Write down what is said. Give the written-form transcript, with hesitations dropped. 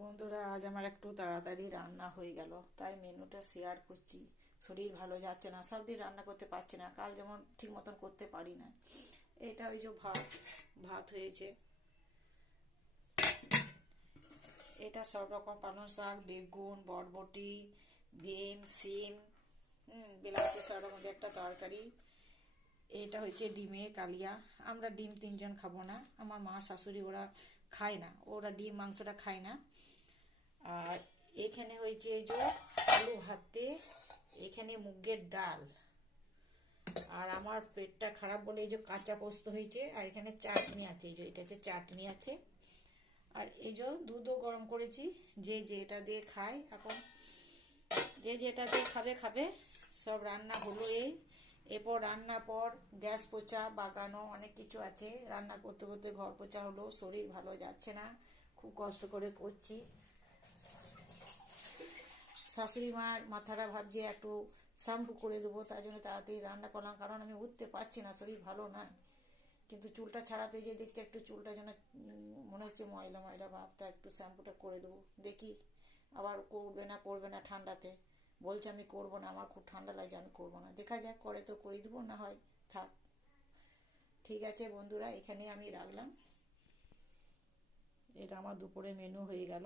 বন্ধুরা, আজ আমার একটু তাড়াতাড়ি রান্না হয়ে গেল, তাই মেনুটা শেয়ার করছি। শরীর ভালো যাচ্ছে না, সব দিন রান্না করতে পারছি না, কাল যেমন ঠিক মতন করতে পারি না। এটা ওই যে ভাত ভাত হয়েছে। এটা সব রকম পালং শাক, বেগুন, বরবটি, বিম, সিম, বিলাতি, সব রকম একটা তরকারি। এটা হচ্ছে ডিমের কালিয়া। আমরা ডিম তিনজন খাবো না, আমার মা শাশুড়ি ওরা খায় না, ওরা ডিম মাংসটা খায় না। আর এখানে হয়েছে এই যে আলু ভাতে, এখানে মুগের ডাল। আর আমার পেটটা খারাপ বলে এই যে কাঁচা পোস্ত হয়েছে, আর এখানে চাটনি আছে, এই যে এটাতে চাটনি আছে। আর এই যে দুধও গরম করেছি, যে যেটা দিয়ে খায় এখন, যে যেটা দিয়ে খাবে খাবে। সব রান্না হলো এরপর রান্নার পর গ্যাস পোছা বাগানো অনেক কিছু আছে, রান্না করতে করতে ঘর পোছা হলো। শরীর ভালো যাচ্ছে না, খুব কষ্ট করে করছি। শাশুড়ি মার মাথাটা ভাবছে একটু শ্যাম্পু করে দেবো, তাই জন্য তাড়াতাড়ি রান্না করলাম, কারণ আমি উঠতে পারছি না, শরীর ভালো না। কিন্তু চুলটা ছাড়াতে যে দেখছি একটু চুলটা যেন মনে হচ্ছে ময়লা ময়লা ভাব, তা একটু শ্যাম্পুটা করে দেবো। দেখি আবার করবে না ঠান্ডাতে। বলছে আমি করবো না, আমার খুব ঠান্ডা লাগছে, আমি করবো না। দেখা যাক, করে তো করে দেবো, না হয় থাক। ঠিক আছে বন্ধুরা, এখানে আমি রাখলাম। এটা আমার দুপুরে মেনু হয়ে গেল।